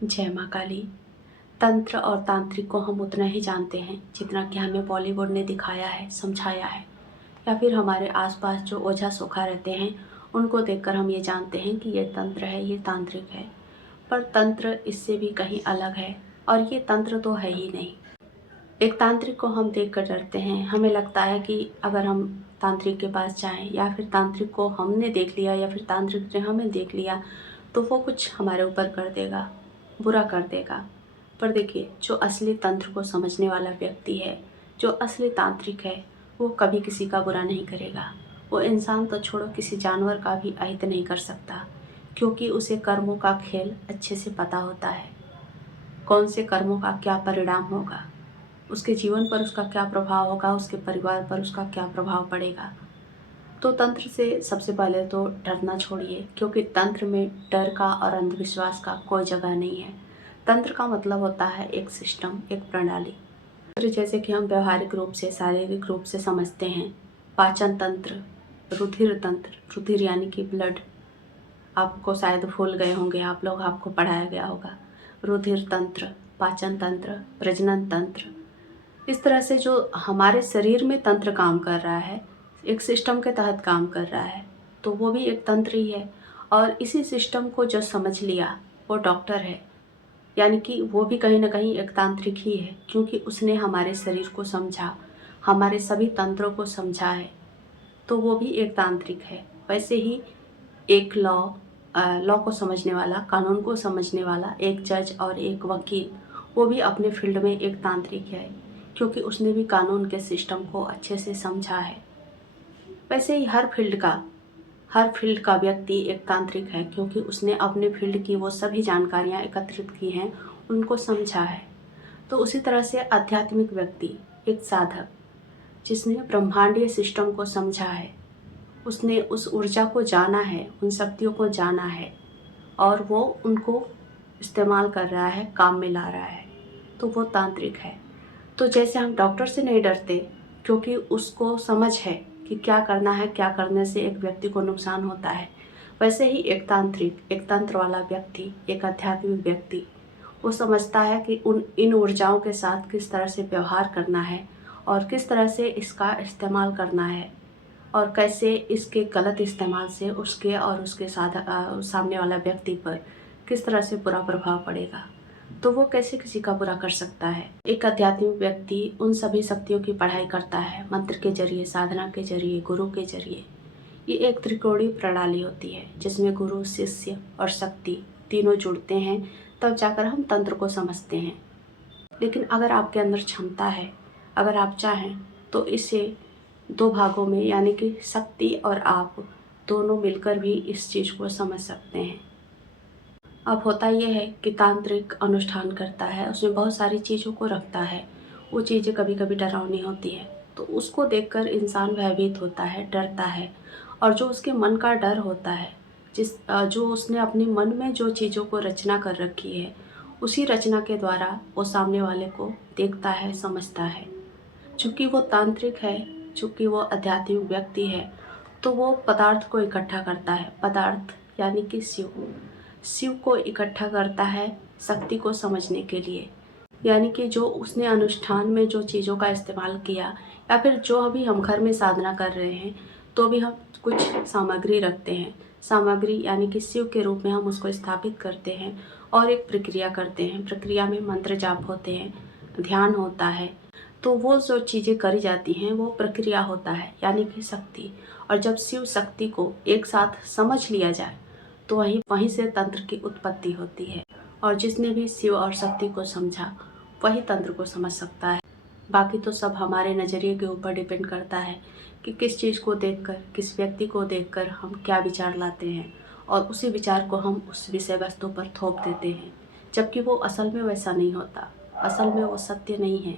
जय माँ काली। तंत्र और तांत्रिक को हम उतना ही जानते हैं जितना कि हमें बॉलीवुड ने दिखाया है, समझाया है, या फिर हमारे आसपास जो ओझा सोखा रहते हैं उनको देखकर हम ये जानते हैं कि ये तंत्र है, ये तांत्रिक है। पर तंत्र इससे भी कहीं अलग है और ये तंत्र तो है ही नहीं। एक तांत्रिक को हम देख कर डरते हैं। हमें लगता है कि अगर हम तांत्रिक के पास जाएं या फिर तांत्रिक को हमने देख लिया या फिर तांत्रिक ने हमें देख लिया तो वो कुछ हमारे ऊपर कर देगा, बुरा कर देगा। पर देखिए, जो असली तंत्र को समझने वाला व्यक्ति है, जो असली तांत्रिक है, वो कभी किसी का बुरा नहीं करेगा। वो इंसान तो छोड़ो, किसी जानवर का भी अहित नहीं कर सकता, क्योंकि उसे कर्मों का खेल अच्छे से पता होता है। कौन से कर्मों का क्या परिणाम होगा, उसके जीवन पर उसका क्या प्रभाव होगा, उसके परिवार पर उसका क्या प्रभाव पड़ेगा। तो तंत्र से सबसे पहले तो डरना छोड़िए, क्योंकि तंत्र में डर का और अंधविश्वास का कोई जगह नहीं है। तंत्र का मतलब होता है एक सिस्टम, एक प्रणाली। तंत्र जैसे कि हम व्यवहारिक रूप से, शारीरिक रूप से समझते हैं। पाचन तंत्र, रुधिर तंत्र, रुधिर यानी कि ब्लड, आपको शायद भूल गए होंगे आप लोग, आपको पढ़ाया गया होगा। रुधिर तंत्र, पाचन तंत्र, प्रजनन तंत्र, इस तरह से जो हमारे शरीर में तंत्र काम कर रहा है, एक सिस्टम के तहत काम कर रहा है, तो वो भी एक तंत्र ही है। और इसी सिस्टम को जो समझ लिया वो डॉक्टर है, यानी कि वो भी कहीं ना कहीं एक तांत्रिक ही है, क्योंकि उसने हमारे शरीर को समझा, हमारे सभी तंत्रों को समझा है, तो वो भी एक तांत्रिक है। वैसे ही एक लॉ को समझने वाला, कानून को समझने वाला एक जज और एक वकील, वो भी अपने फील्ड में एक तांत्रिक है, क्योंकि उसने भी कानून के सिस्टम को अच्छे से समझा है। वैसे ही हर फील्ड का व्यक्ति एक तांत्रिक है, क्योंकि उसने अपने फील्ड की वो सभी जानकारियाँ एकत्रित की हैं, उनको समझा है। तो उसी तरह से आध्यात्मिक व्यक्ति, एक साधक, जिसने ब्रह्मांडीय सिस्टम को समझा है, उसने उस ऊर्जा को जाना है, उन शक्तियों को जाना है, और वो उनको इस्तेमाल कर रहा है, काम में ला रहा है, तो वो तांत्रिक है। तो जैसे हम डॉक्टर से नहीं डरते, क्योंकि उसको समझ है कि क्या करना है, क्या करने से एक व्यक्ति को नुकसान होता है, वैसे ही एक तांत्रिक, एक तंत्र वाला व्यक्ति, एक आध्यात्मिक व्यक्ति, वो समझता है कि इन ऊर्जाओं के साथ किस तरह से व्यवहार करना है और किस तरह से इसका इस्तेमाल करना है, और कैसे इसके गलत इस्तेमाल से उसके और उसके सामने वाला व्यक्ति पर किस तरह से बुरा प्रभाव पड़ेगा। तो वो कैसे किसी का बुरा कर सकता है। एक आध्यात्मिक व्यक्ति उन सभी शक्तियों की पढ़ाई करता है, मंत्र के जरिए, साधना के जरिए, गुरु के जरिए। ये एक त्रिकोणीय प्रणाली होती है, जिसमें गुरु, शिष्य और शक्ति तीनों जुड़ते हैं, तब जाकर हम तंत्र को समझते हैं। लेकिन अगर आपके अंदर क्षमता है, अगर आप चाहें, तो इसे दो भागों में, यानी कि शक्ति और आप दोनों मिलकर भी इस चीज़ को समझ सकते हैं। अब होता यह है कि तांत्रिक अनुष्ठान करता है, उसमें बहुत सारी चीज़ों को रखता है, वो चीज़ें कभी कभी डरावनी होती है, तो उसको देखकर इंसान भयभीत होता है, डरता है। और जो उसके मन का डर होता है, जो उसने अपने मन में जो चीज़ों को रचना कर रखी है, उसी रचना के द्वारा वो सामने वाले को देखता है, समझता है। चूँकि वो तांत्रिक है, चूँकि वो आध्यात्मिक व्यक्ति है, तो वो पदार्थ को इकट्ठा करता है। पदार्थ यानी कि शिव, शिव को इकट्ठा करता है शक्ति को समझने के लिए। यानी कि जो उसने अनुष्ठान में जो चीज़ों का इस्तेमाल किया, या फिर जो अभी हम घर में साधना कर रहे हैं, तो भी हम कुछ सामग्री रखते हैं। सामग्री यानी कि शिव के रूप में हम उसको स्थापित करते हैं और एक प्रक्रिया करते हैं। प्रक्रिया में मंत्र जाप होते हैं, ध्यान होता है। तो वो जो चीज़ें करी जाती हैं वो प्रक्रिया होता है, यानी कि शक्ति। और जब शिव शक्ति को एक साथ समझ लिया जाए, तो वहीं से तंत्र की उत्पत्ति होती है। और जिसने भी शिव और शक्ति को समझा, वही तंत्र को समझ सकता है। बाकी तो सब हमारे नज़रिए के ऊपर डिपेंड करता है कि किस चीज़ को देखकर, किस व्यक्ति को देखकर हम क्या विचार लाते हैं, और उसी विचार को हम उस विषय वस्तु पर थोप देते हैं, जबकि वो असल में वैसा नहीं होता। असल में वो सत्य नहीं है।